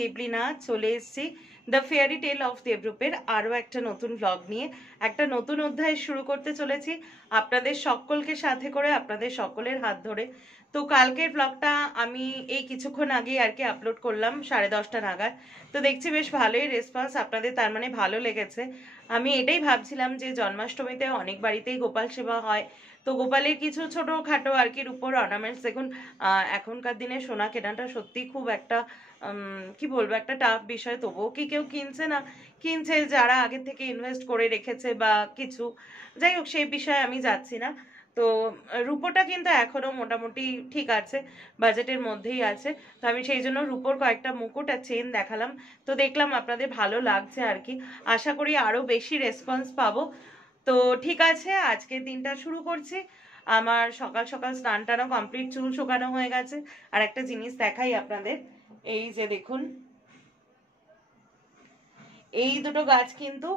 দেবলীনা চলে এসেছি the fairy tale of দেবরূপের আরও একটা নতুন ব্লগ নিয়ে। একটা নতুন অধ্যায় শুরু করতে চলেছি আপনাদের সকলকে সাথে করে, আপনাদের সকলের হাত ধরে। তো কালকের ব্লগটা আমি এই কিছুক্ষণ আগে আর কি আপলোড করলাম 10:30 নাগাদ। তো দেখছি বেশ ভালোই রেসপন্স আপনাদের, তার মানে ভালো লেগেছে। আমি এটাই ভাবছিলাম যে জন্মাষ্টমীতে অনেক বাড়িতেই গোপাল সেবা হয়, তো গোপালের কিছু ছোটোখাটো আর কি রূপোর অর্নামেন্টস। দেখুন এখনকার দিনে সোনা কেনাটা সত্যি খুব একটা কি বলবো, একটা টাফ বিষয়। তবুও কি কেউ কিনছে না? কিনছে যারা আগে থেকে ইনভেস্ট করে রেখেছে বা কিছু। যাই হোক, সেই বিষয়ে আমি যাচ্ছি না। তো রূপোটা কিন্তু এখনো মোটামুটি ঠিক আছে, বাজেটের মধ্যেই আছে। তো আমি সেই জন্য রূপোর কয়েকটা মুকুট আর চেন দেখালাম। তো দেখলাম আপনাদের ভালো লাগছে আর কি। আশা করি আরো বেশি রেসপন্স পাবো। তো ঠিক আছে, আজকের দিনটা শুরু করছি। আমার সকাল সকাল স্নান টানো কমপ্লিট, চুল শুকানো হয়ে গেছে। আর একটা জিনিস দেখাই আপনাদের, এই যে দেখুন, এই দুটো গাছ কিন্তু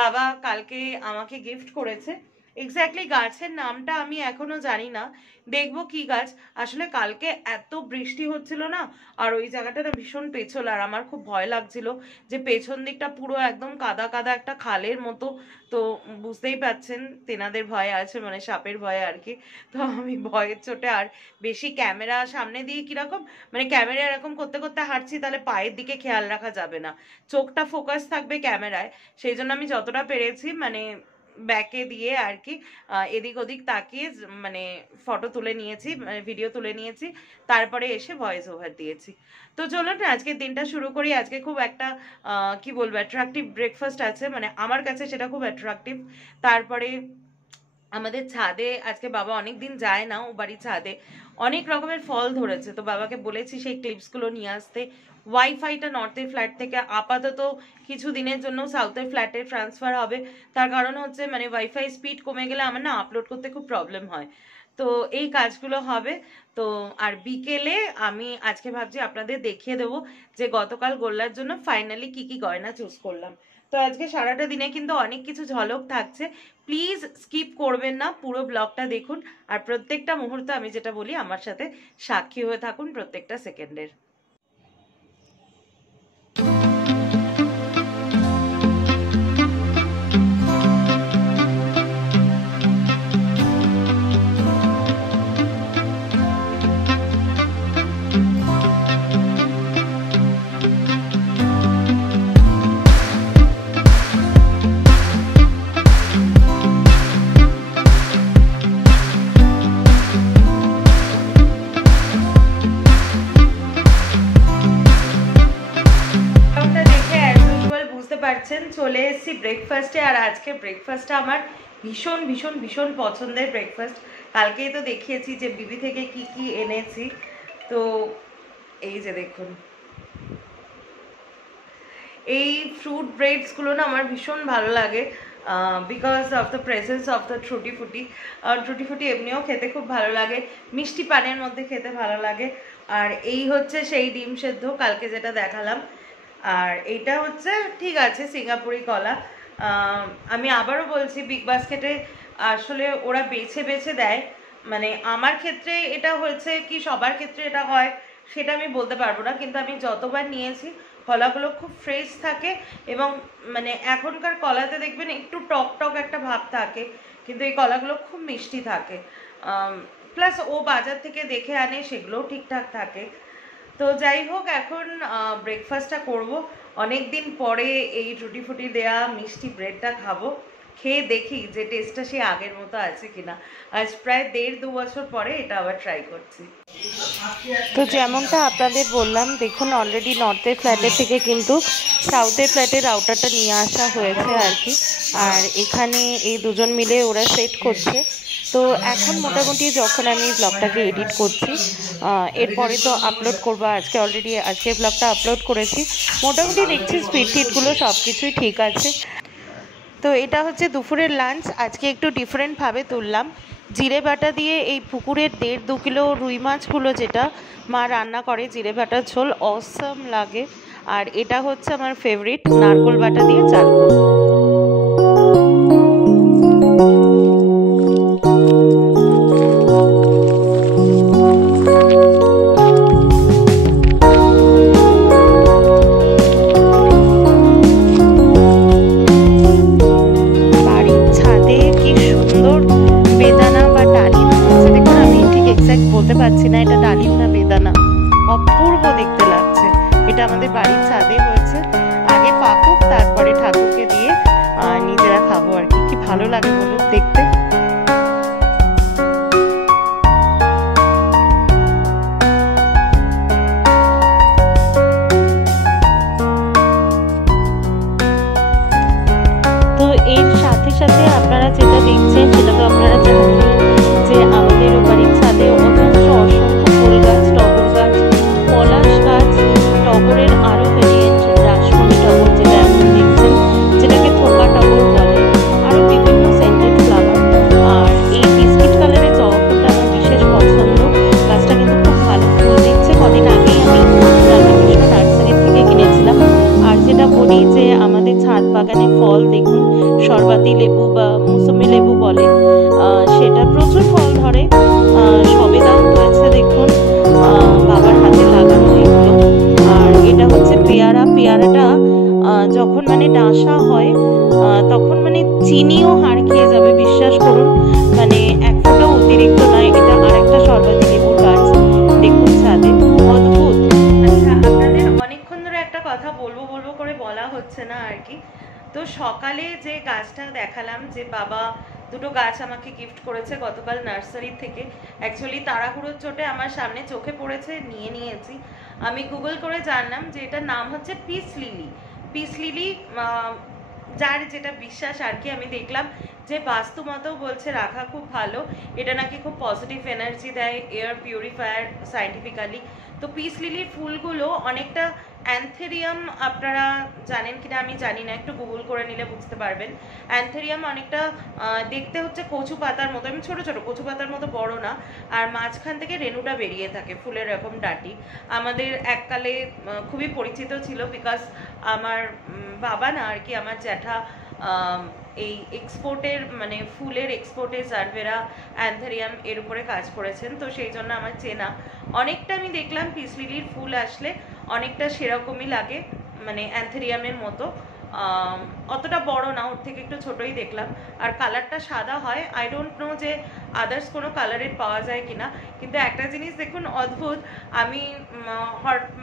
বাবা কালকে আমাকে গিফট করেছে। এক্স্যাক্টলি গাছের নামটা আমি এখনো জানি না, দেখবো কি গাছ। আসলে কালকে এত বৃষ্টি হচ্ছিল না, আর ওই জায়গাটা না ভীষণ পেছল, আর আমার খুব ভয় লাগছিল যে পেছন দিকটা পুরো একদম কাদা কাদা একটা খালের মতো। তো বুঝতেই পাচ্ছেন তেনাদের ভয় আছে, মানে সাপের ভয়ে আর কি। তো আমি ভয়ের চোটে আর বেশি ক্যামেরা সামনে দিয়ে কিরকম, মানে ক্যামেরা এরকম করতে করতে হাঁটছি, তাহলে পায়ের দিকে খেয়াল রাখা যাবে না, চোখটা ফোকাস থাকবে ক্যামেরায়। সেই জন্য আমি যতটা পেরেছি মানে ব্যাকে দিয়ে আর কি এদিক ওদিক তাকিয়ে মানে ফটো তুলে নিয়েছি, ভিডিও তুলে নিয়েছি, তারপরে এসে ভয়েস ওভার দিয়েছি। তো চলুন আজকের দিনটা শুরু করি। আজকে খুব একটা কি বলবো অ্যাট্রাকটিভ ব্রেকফাস্ট আছে, মানে আমার কাছে সেটা খুব অ্যাট্রাকটিভ। তারপরে আমাদের ছাদে আজকে বাবা অনেক দিন যায় না, ও বাড়ির ছাদে অনেক রকমের ফল ধরেছে। তো বাবাকে বলেছি সেই ক্লিপসগুলো নিয়ে আসতে। ওয়াইফাইটা নর্থের ফ্ল্যাট থেকে আপাতত কিছু দিনের জন্য সাউথের ফ্ল্যাটে ট্রান্সফার হবে। তার কারণ হচ্ছে মানে ওয়াইফাই স্পিড কমে গেলে আমার না আপলোড করতে খুব প্রবলেম হয়। তো এই কাজগুলো হবে। তো আর বিকেলে আমি আজকে ভাবছি আপনাদের দেখিয়ে দেবো যে গতকাল গোল্লার জন্য ফাইনালি কি কি গয়না চুজ করলাম। তো আজকে সারাটা দিনে কিন্তু অনেক কিছু ঝলক থাকছে, প্লিজ স্কিপ করবেন না, পুরো ব্লগটা দেখুন। আর প্রত্যেকটা মুহূর্তে আমি যেটা বলি আমার সাথে সাক্ষী হয়ে থাকুন প্রত্যেকটা সেকেন্ডের। চলে এসেছি ব্রেকফাস্টে। আর আজকে ব্রেকফাস্টটা আমার ভীষণ ভীষণ ভীষণ পছন্দের ব্রেকফাস্ট। কালকেই তো দেখিয়েছি যে বিবি থেকে কি কি এনেছি। তো এই যে দেখুন, এই ফ্রুট ব্রেডসগুলো না আমার ভীষণ ভালো লাগে because of the presence of the টুটি ফুটি। টুটি ফুটি এমনিও খেতে খুব ভালো লাগে, মিষ্টি পানের মধ্যে খেতে ভালো লাগে। আর এই হচ্ছে সেই ডিম সেদ্ধ কালকে যেটা দেখালাম। আর এইটা হচ্ছে ঠিক আছে সিঙ্গাপুরি কলা। আমি আবারও বলছি বিগ বাস্কেটে আসলে ওরা বেছে বেছে দেয়, মানে আমার ক্ষেত্রে এটা হয়েছে কি সবার ক্ষেত্রে এটা হয় সেটা আমি বলতে পারবো না, কিন্তু আমি যতবার নিয়েছি কলাগুলো খুব ফ্রেশ থাকে। এবং মানে এখনকার কলাতে দেখবেন একটু টক টক একটা ভাব থাকে, কিন্তু এই কলাগুলো খুব মিষ্টি থাকে। প্লাস ও বাজার থেকে দেখে আনে, সেগুলোও ঠিকঠাক থাকে। তো যাই হোক, এখন ব্রেকফাস্টটা করব। অনেক দিন পরে এই টুটি ফুটি দেয়া মিষ্টি ব্রেডটা খাবো, খেয়ে দেখি যে টেস্টটা সে আগের মতো আছে কিনা। আজ প্রায় 1.5-2 বছর পরে এটা আবার ট্রাই করছি। তো যেমনটা আপনাদের বললাম, দেখুন অলরেডি নর্থের ফ্ল্যাটের থেকে কিন্তু সাউথের ফ্ল্যাটের রাউটারটা নিয়ে আসা হয়েছে আর কি। আর এখানে এই দুজন মিলে ওরা সেট করছে। তো এখন মোটামুটি যখন আমি ব্লগটাকে এডিট করছি, এরপরে তো আপলোড করবো। আজকে অলরেডি আজকের ব্লগটা আপলোড করেছি, মোটামুটি দেখছি স্পিড টিটগুলো সব কিছুই ঠিক আছে। তো এটা হচ্ছে দুপুরের লাঞ্চ। আজকে একটু ডিফারেন্টভাবে তুললাম, জিরে বাটা দিয়ে এই পুকুরের 1.5-2 কিলো রুই মাছগুলো যেটা মা রান্না করে, জিরে বাটার ঝোল অসম লাগে। আর এটা হচ্ছে আমার ফেভারিট, নারকোল বাটা দিয়ে চাল। ভালো লাগে বলুন দেখতে। তো এর সাথে সাথে আপনারা যেটা দেখছেন সেটা তো আপনারা জানেন যে আমাদের বাড়ির ছাদে অজস্র অসংখ্য ফুল গাছ, টগর গাছ, পলাশ গাছ, টগরের আরও ভ্যারিয়েন্ট, রাসমণি টগর যেটা এখন দেখছেন, যেটাকে থোকা টগর বলে, আরও বিভিন্ন সেন্টেড ফ্লাওয়ার। আর এই বিস্কিট কালারের জবা ফুলটা আমার বিশেষ পছন্দ। গাছটা কিন্তু খুব ভালো ফুল দিচ্ছে। কদিন আগেই আমি রাধাকৃষ্ণ নার্সারি থেকে কিনেছিলাম। আর যেটা বলি যে আমাদের ছাদ বাগানে ফল দেখুন, শরবতি লেবু বা মৌসুমি লেবু বলে, সেটা প্রচুর ফল ধরে। সবেদাও হয়েছে দেখুন, বাবার হাতে লাগানো এগুলো। আর এটা হচ্ছে পেয়ারা। পেয়ারাটা যখন মানে ডাঁসা হয় তখন মানে চিনিও হাড় খেয়ে যাবে, বিশ্বাস করুন। মানে এক ফোঁটাও অতিরিক্ত নয়। এটা আরেকটা শরবতি লেবুর গাছ দেখুন ছাদে, অদ্ভুত। আচ্ছা, আপনাদের অনেকক্ষণ ধরে একটা কথা বলবো বলবো করে বলা হচ্ছে না আর কি। তো সকালে যে গাছটা দেখালাম, যে বাবা দুটো গাছ আমাকে গিফট করেছে গতকাল নার্সারি থেকে, অ্যাকচুয়ালি তাড়াহুড়োর চোটে আমার সামনে চোখে পড়েছে, নিয়ে নিয়েছি। আমি গুগল করে জানলাম যে এটার নাম হচ্ছে পিস লিলি। পিস লিলি যার যেটা বিশ্বাস আর কি, আমি দেখলাম যে বাস্তুমতো বলছে রাখা খুব ভালো। এটা নাকি খুব পজিটিভ এনার্জি দেয়, এয়ার পিউরিফায়ার সায়েন্টিফিক্যালি। তো পিস লিলির ফুলগুলো অনেকটা অ্যান্থেরিয়াম, আপনারা জানেন কিনা আমি জানি না, একটু গুগল করে নিলে বুঝতে পারবেন। অ্যান্থেরিয়াম অনেকটা দেখতে হচ্ছে কচু পাতার মতো, আমি ছোট ছোট কচু পাতার মতো, বড় না। আর মাঝখান থেকে রেণুটা বেরিয়ে থাকে, ফুলের এরকম ডাঁটি। আমাদের এককালে খুবই পরিচিত ছিল, বিকজ আমার বাবা না আর কি, আমার জ্যাঠা এই এক্সপোর্টের মানে ফুলের এক্সপোর্টে জারবেরা, অ্যান্থেরিয়াম এর উপরে কাজ করেছেন। তো সেই জন্য আমার চেনা অনেকটা। আমি দেখলাম পিস লিলির ফুল আসলে অনেকটা সেরকমই লাগে, মানে অ্যান্থেরিয়ামের মতো। অতটা বড় না, ওর থেকে একটু ছোটই দেখলাম। আর কালারটা সাদা হয়। আই ডোন্ট নো যে আদার্স কোনো কালারের পাওয়া যায় কিনা। কিন্তু একটা জিনিস দেখুন অদ্ভুত, আমি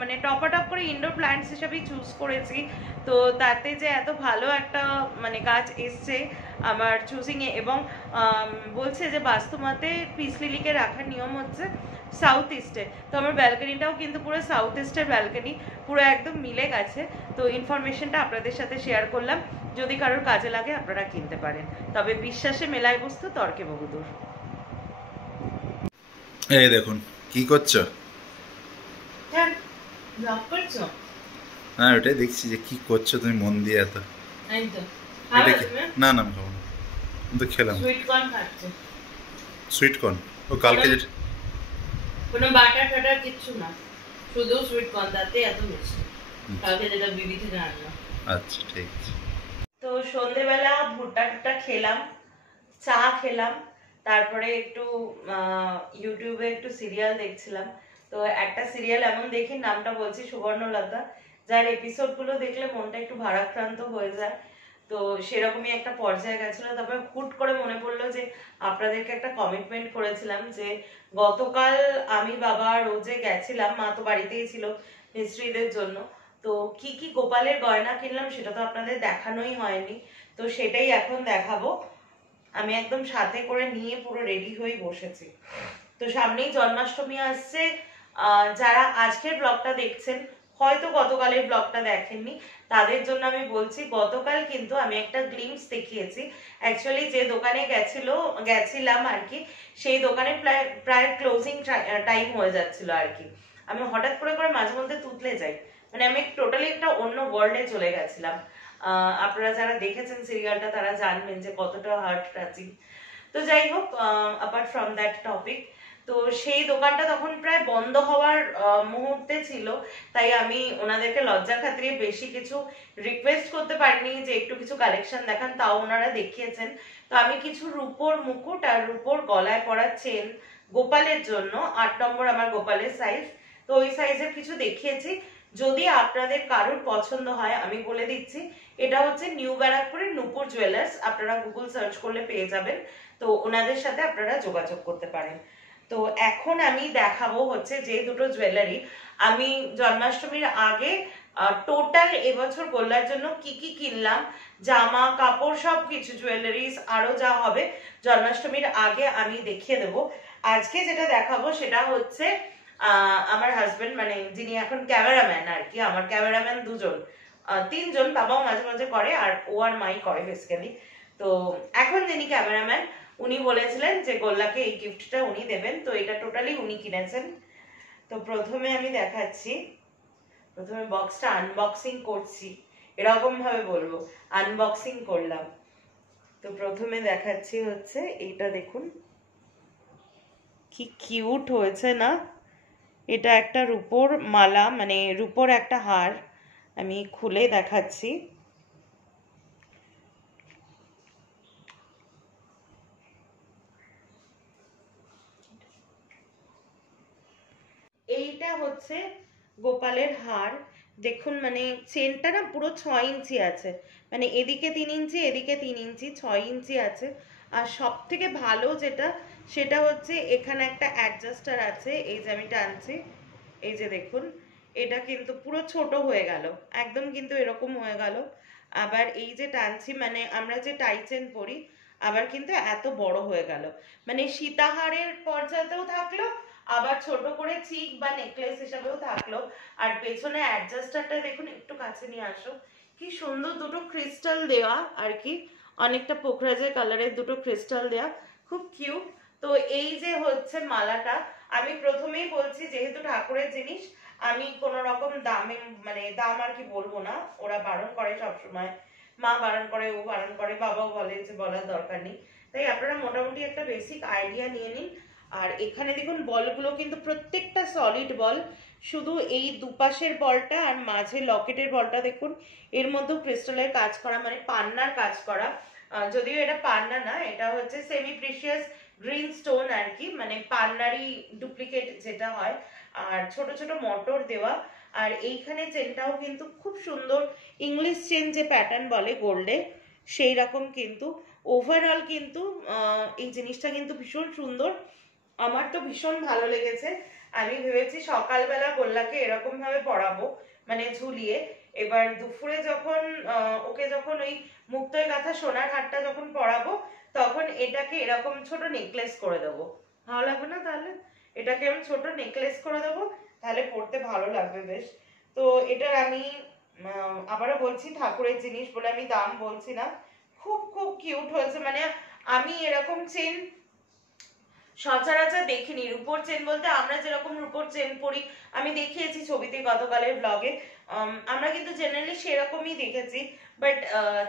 মানে টপাটপ করে ইনডোর প্ল্যান্টস হিসেবেই চুজ করেছি। তো তাতে যে এত ভালো একটা মানে গাছ এসছে আমার চুজিংয়ে। এবং বলছে যে বাস্তুমতে পিস লিলিকে রাখার নিয়ম হচ্ছে সাউথ ইস্টে। তো আমার ব্যালকনিটাও কিন্তু পুরো সাউথ ইস্টের ব্যালকনি, পুরো একদম মিলে গেছে। তো ইনফরমেশনটা আপনাদের সাথে শেয়ার করলাম, যদি কারোর কাজে লাগে আপনারা কিনতে পারেন। তবে বিশ্বাসে মেলায় বস্তু, তর্কে বহুদূর। এই দেখুন কি করছো? হ্যাঁ, ওটাই দেখছি যে কি করছো তুমি মন দিয়ে এত। এটা কি? না না, আমি খাবো না, আমি তো খেলাম। সুইট কর্ন খাচ্ছে। Sweet corn? ও কালকে যেটা, কোনো বাটার টাটার কিচ্ছু না, শুধু সুইট কর্ন, তাতে এত মিষ্টি। কালকে যেটা বিবি থেকে আনলাম। আচ্ছা ঠিক আছে। তো সন্ধেবেলা ভুট্টা টুট্টা খেলাম, চা খেলাম, তারপরে একটু ইউটিউবে একটু সিরিয়াল দেখছিলাম। তো একটা সিরিয়াল এমন দেখি, নামটা বলছি, সুবর্ণলতা, যার এপিসোডগুলো দেখলে মনটা একটু ভারাক্রান্ত হয়ে যায়। তো সেরকমই একটা পর্যায়ে গেছিল। তারপরে হুট করে মনে পড়লো যে আপনাদেরকে একটা কমিটমেন্ট করেছিলাম যে গতকাল আমি বাবা রোজে গেছিলাম, মা তো বাড়িতেই ছিল মিস্ত্রিদের জন্য। তো কি কি গোপালের গয়না কিনলাম সেটা তো আপনাদের দেখানোই হয়নি, তো সেটাই এখন দেখাবো। আমি একদম সাথে করে নিয়ে পুরো রেডি হয়ে বসেছি। তো সামনেই জন্মাষ্টমী আসছে। যারা আজকের ব্লগটা দেখছেন, হয়তো গতকালের ব্লগটা দেখেননি, তাদের জন্য আমি বলছি, গতকাল কিন্তু আমি একটা গ্লিমস দেখিয়েছি। অ্যাকচুয়ালি যে দোকানে গেছিলাম আর কি, সেই দোকানে প্রায় ক্লোজিং টাইম হয়ে যাচ্ছিল আর কি। আমি হঠাৎ করে মাঝে মধ্যে তুতলে যাই, মানে আমি টোটালি একটা অন্য ওয়ার্ল্ডে চলে গেছিলাম। আপনারা যারা দেখেছেন সিরিয়ালটা তারা জানবেন যে কতটা হার্ট টাচিং। তো যাই হোক, অ্যাপার্ট ফ্রম দ্যাট টপিক, তো সেই দোকানটা তখন প্রায় বন্ধ হওয়ার মুহূর্তে ছিল। তাই আমি ওনাদেরকে লজ্জা খাতিরে বেশি কিছু রিকোয়েস্ট করতে পারিনি যে একটু কিছু কালেকশন দেখান, তাও ওনারা দেখিয়েছেন। তো আমি কিছু রূপোর মুকুট আর রূপোর গলায় পরা চেন গোপালের জন্য, 8 নম্বর আমার গোপালের সাইজ, তো ওই সাইজের কিছু দেখিয়েছি। যদি আপনাদের কারোর পছন্দ হয় আমি বলে দিচ্ছি, এটা হচ্ছে নিউ ব্যারাকপুরের নূপুর জুয়েলার্স, আপনারা গুগল সার্চ করলে পেয়ে যাবেন। তো ওনাদের সাথে আপনারা যোগাযোগ করতে পারেন। তো এখন আমি দেখাবো হচ্ছে যে দুটো জুয়েলারি আমি জন্মাষ্টমীর আগে টোটাল এবছর গোল্লার জন্য কি কি কিনলাম জামা কাপড় সব কিছু জুয়েলারিস আরো যা হবে জন্মাষ্টমীর আগে আমি দেখিয়ে দেবো। আজকে যেটা দেখাবো সেটা হচ্ছে আমার হাজবেন্ড মানে যিনি এখন ক্যামেরাম্যান আর কি, আমার ক্যামেরাম্যান দুজন, তিনজন, বাবাও মাঝে মাঝে করে আর ও আর মাই করে বেসিক্যালি। তো এখন যিনি ক্যামেরাম্যান উনি বলেছিলেন যে গোল্লাকে এই গিফটটা উনি দেবেন, তো এটা টোটালি উনি কিনেছেন। তো প্রথমে আমি দেখাচ্ছি, প্রথমে বক্সটা আনবক্সিং করছি, এরকম ভাবে বলবো, আনবক্সিং করলাম। তো প্রথমে দেখাচ্ছি হচ্ছে এইটা, দেখুন কি কিউট হয়েছে না। এটা একটা রূপোর মালা, মানে রূপোর একটা হার, আমি খুলে দেখাচ্ছি। এইটা হচ্ছে গোপালের হার, দেখুন মানে চেনটা না পুরো 6 ইঞ্চি আছে, মানে এদিকে 3 ইঞ্চি এদিকে 3 ইঞ্চি, 6 ইঞ্চি আছে। আর সব থেকে ভালো যেটা সেটা হচ্ছে এখানে একটা অ্যাডজাস্টার আছে, এই যে আমি টানছি, এই যে দেখুন এটা কিন্তু পুরো ছোট হয়ে গেল, একদম কিন্তু এরকম হয়ে গেল। আবার এই যে টানছি মানে আমরা যে টাই চেন পরি, আবার কিন্তু এত বড় হয়ে গেল, মানে সীতাহারের পর্যায়েও থাকলো, আবার ছোট করে চিক বা নেকলেস হিসাবেও থাকলো। আর পেছনে অ্যাডজাস্টারটা দেখুন, একটু কাছে নিয়ে আসো, কি সুন্দর দুটো ক্রিস্টাল দেওয়া আর কি, অনেকটা পোখরাজের কালারের দুটো ক্রিস্টাল দেওয়া, খুব কিউট। তো এই যে হচ্ছে মালাটা, আমি প্রথমেই বলছি যেহেতু ঠাকুরের জিনিস আমি কোনো রকম দামে মানে দাম আর কি বলবো না, ওরা বারণ করে সবসময়, মা বারণ করে, ও বারণ করে, বাবাও বলে যে বলার দরকার নেই, তাই আপনারা মোটামুটি একটা বেসিক আইডিয়া নিয়ে নিন। আর এখানে দেখুন বলগুলো কিন্তু প্রত্যেকটা সলিড বল, শুধু এই দুপাশের বলটা আর মাঝে লকেটের বলটা দেখুন, এর মধ্যেও ক্রিস্টালের কাজ করা, মানে পান্নার কাজ করা, যদিও এটা পান্না না, এটা হচ্ছে সেমি প্রিশিয়াস গ্রিন স্টোন আর কি, মানে পান্নারই ডুপ্লিকেট যেটা হয়। আর ছোট ছোট মোটর দেওয়া, আর এইখানে চেনটাও কিন্তু খুব সুন্দর, ইংলিশ চেন যে প্যাটার্ন বলে গোল্ডে সেই রকম, কিন্তু ওভারঅল কিন্তু এই জিনিসটা কিন্তু ভীষণ সুন্দর, আমার তো ভীষণ ভালো লেগেছে। আমি ভেবেছি সকালবেলা গোল্লাকে এরকম ভাবে পরাবো, মানে ঝুলিয়ে, এবার দুপুরে যখন ওকে যখন ওই মুক্তোয় গাঁথা সোনার হারটা যখন পরাবো, তখন এটাকে এরকম ছোট নেকলেস করে দেবো, ভালো লাগবে না তাহলে? এটাকে এরকম ছোট নেকলেস করে দেবো, তাহলে পরতে ভালো লাগবে বেশ। তো এটার আমি আবারও বলছি ঠাকুরের জিনিস বলে আমি দাম বলছি না, খুব খুব কিউট হয়েছে, মানে আমি এরকম চেন সচরাচর দেখিনি। রূপোর চেন বলতে আমরা যেরকম রূপোর চেন পরি আমি দেখিয়েছি ছবিতে গতকালের ব্লগে, আমরা কিন্তু জেনারেলি সেরকমই দেখেছি, but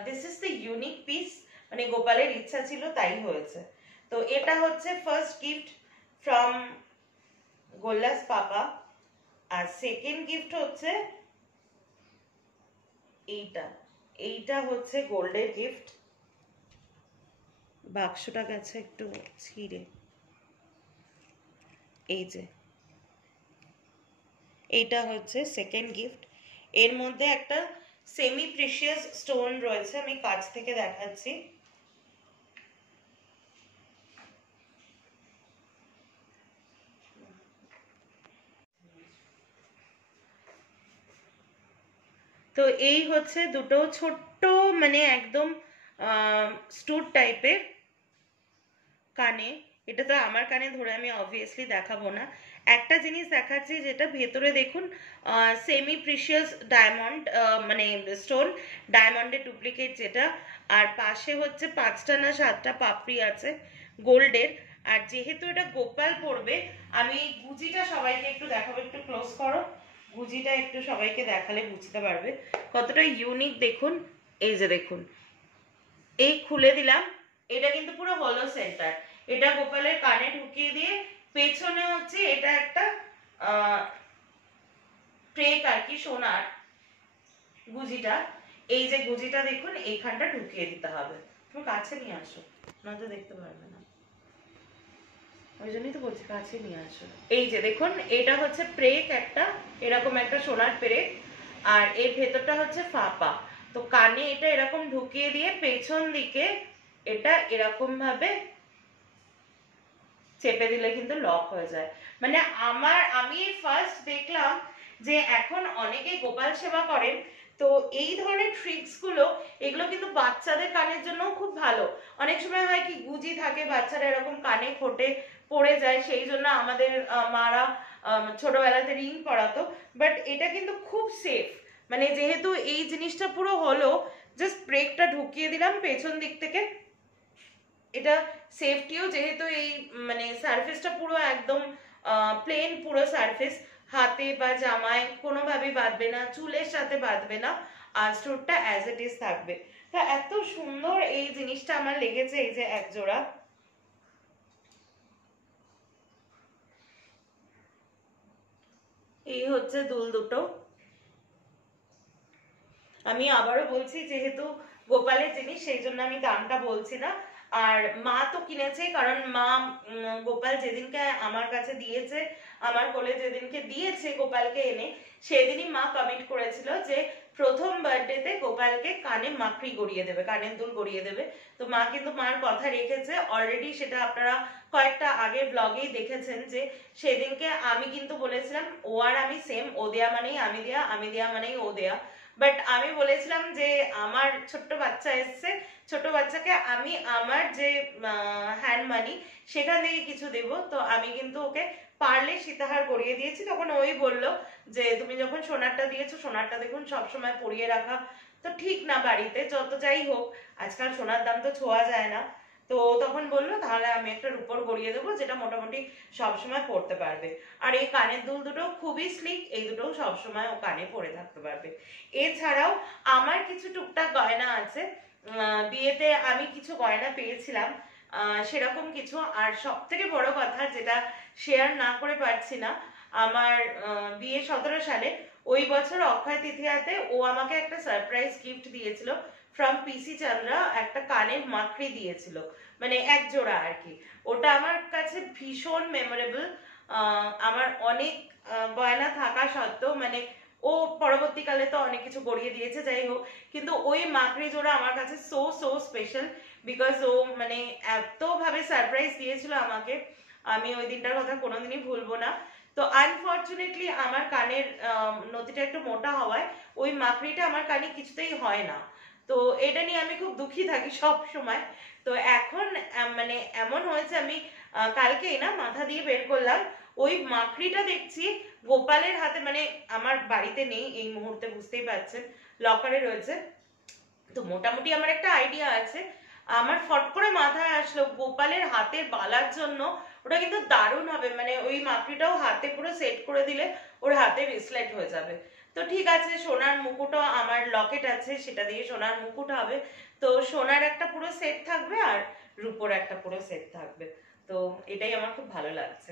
this is the unique piece, মানে গোপালের ইচ্ছা ছিল তাই হয়েছে। তো এটা হচ্ছে ফার্স্ট গিফট ফ্রম গোল্লাস পাপা। আর সেকেন্ড গিফট হচ্ছে এইটা, এইটা হচ্ছে গোল্ডের গিফট, বাক্সটা গেছে একটু ছিঁড়ে, এই যে এইটা হচ্ছে সেকেন্ড গিফট, এর মধ্যে একটা সেমি প্রিশিয়াস স্টোন রয়েছে, আমি কাছ থেকে দেখাচ্ছি, তো এই হচ্ছে দুটো ছোট্ট মানে একদম স্টুড টাইপের কানে, এটা তো আমার কানে ধরে আমি অবভিয়াসলি দেখাবো না। একটা জিনিস দেখাচ্ছি যেটা ভেতরে দেখুন সেমি প্রিশিয়াস ডায়মন্ড, মানে স্টোন, ডায়মন্ডের ডুপ্লিকেট যেটা, আর পাশে হচ্ছে 5টা না 7টা পাপড়ি আছে গোল্ডের। আর যেহেতু এটা গোপাল পড়বে, আমি গুজিটা সবাইকে একটু দেখাবো, একটু ক্লোজ করো, গুজিটা একটু সবাইকে দেখালে বুঝতে পারবে কতটা ইউনিক। দেখুন এই যে দেখুন, এই খুলে দিলাম, এটা কিন্তু পুরো হলো সেন্টার, এটা গোপালের কানে ঢুকিয়ে দিয়ে পেছনে হচ্ছে এটা একটা ট্রেক আর কি সোনার গুজিটা, এই যে গুজিটা দেখুন এইখানটা ঢুকিয়ে দিতে হবে, তুমি কাছে নিয়ে আসো, নয়তো দেখতে পারবে না, ওই জন্যই তো বলছি কাছে নিয়ে আসো। এই যে দেখুন এটা হচ্ছে প্রেক একটা, এরকম একটা সোনার প্রেক, আর এর ভেতরটা হচ্ছে ফাপা। তো কানে এটা এরকম ঢুকিয়ে দিয়ে পেছন দিকে এটা এরকম ভাবে চেপে দিলে কিন্তু লক হয়ে যায়। মানে আমি ফার্স্ট দেখলাম যে এখন অনেকে গোপাল সেবা করেন, তো এই ধরনের ট্রিক্সগুলো এগুলো কিন্তু বাচ্চাদের কানের জন্যও খুব ভালো। অনেক সময় হয় কি গুজি থাকে, বাচ্চারা এরকম কানে ফোটে পড়ে যায়, সেই জন্য আমাদের মারা ছোটবেলাতে রিং পরাতো। বাট এটা কিন্তু খুব সেফ, মানে যেহেতু এই জিনিসটা পুরো হলো, জাস্ট ব্রেকটা ঢুকিয়ে দিলাম পেছন দিক থেকে। এটা সেফটিও, যেহেতু এই মানে সারফেসটা পুরো একদম প্লেন পুরো সারফেস, হাতে বা জামায় কোনোভাবে বাঁধবে না, চুলের সাথে বাঁধবে না, আর স্টোরটা অ্যাজ ইট ইজ থাকবে। তা এত সুন্দর এই জিনিসটা আমার লেগেছে, এই যে এক জোড়া। এই হচ্ছে দুল দুটো। আমি আবারও বলছি, যেহেতু গোপালের জিনিস সেই জন্য আমি দামটা বলছি না। আর মা তো কিনেছে, কারণ মা গোপাল যেদিনকে আমার কাছে দিয়েছে, আমার কোলে যেদিনকে দিয়েছে গোপালকে এনে, সেদিনই মা কমিট করেছিল যে প্রথম বার্থডেতে গোপালকে কানে মাকড়ি গড়িয়ে দেবে, কানের দুল গড়িয়ে দেবে। তো মা কিন্তু মার কথা রেখেছে অলরেডি। সেটা আপনারা কয়েকটা আগে ব্লগেই দেখেছেন যে সেদিনকে আমি কিন্তু বলেছিলাম ও আর আমি সেম, ও দেয়া মানেই আমি দেয়া, আমি দেয়া মানেই ও দেয়া। বাট আমি বলেছিলাম যে আমার ছোট্ট বাচ্চা এসছে, ছোট বাচ্চাকে আমি আমার যে হ্যান্ড মানি সেখান থেকে কিছু দেব। তো আমি কিন্তু ওকে পারলে সীতাহার গড়িয়ে দিয়েছি। তখন ওই বলল যে তুমি যখন সোনারটা দিয়েছো, সোনারটা দেখুন সবসময় পরিয়ে রাখা তো ঠিক না বাড়িতে, যত যাই হোক আজকাল সোনার দাম তো ছোঁয়া যায় না। তো তখন বললো তাহলে আমি একটা রূপোর গড়িয়ে দেবো, যেটা মোটামুটি সবসময় পরতে পারবে। আর এই কানের দুল দুটো খুবই স্লিক, এই দুটোও সবসময় ও কানে পরে থাকতে পারবে। এছাড়াও আমার কিছু টুকটাক গয়না আছে, বিয়েতে আমি কিছু গয়না পেয়েছিলাম সেরকম কিছু। আর সব থেকে বড় কথা যেটা শেয়ার না করে পারছি না, আমার বিয়ে 17 সালে ওই বছর অক্ষয় তৃতীয়াতে ও আমাকে একটা সারপ্রাইজ গিফট দিয়েছিল ফ্রম পিসি চন্দ্রা, একটা কানের মাকড়ি দিয়েছিল, মানে এক জোড়া আর কি। ওটা আমার কাছে ভীষণ মেমোরেবল। আমার অনেক গয়না থাকা সত্ত্বেও, মানে ও পরবর্তীকালে তো অনেক কিছু গড়িয়ে দিয়েছে যাই হোক, কিন্তু ওই মাকড়ি জোড়া আমার কাছে সো সো স্পেশাল, বিকজ ও মানে এত ভাবে সারপ্রাইজ দিয়েছিল আমাকে, আমি ওই দিনটার কথা কোনোদিনই ভুলবো না। তো আনফর্চুনেটলি আমার কানের নথিটা একটু মোটা হওয়ায় ওই মাকড়িটা আমার কানে কিছুতেই হয় না। তো এটা নিয়ে আমি খুব দুঃখী থাকি সব সময়। তো এখন মানে এমন হয়েছে, আমি কালকেই না মাথা দিয়ে বের করলাম, ওই মাকড়িটা দেখছি গোপালের হাতে, মানে আমার বাড়িতে নেই এই মুহূর্তে বুঝতেই পারছেন, লকারে রয়েছে। তো মোটামুটি আমার একটা আইডিয়া আছে। আমার ফট করে মাথায় আসলো গোপালের হাতের বালার জন্য ওটা কিন্তু দারুণ হবে, মানে ওই মাকড়িটাও হাতে পুরো সেট করে দিলে ওর হাতে ব্রেসলেট হয়ে যাবে। তো ঠিক আছে, সোনার মুকুটও আমার লকেট আছে, সেটা দিয়ে সোনার মুকুট হবে। তো সোনার একটা পুরো সেট থাকবে আর রূপোর একটা পুরো সেট থাকবে। তো এটাই আমার খুব ভালো লাগছে।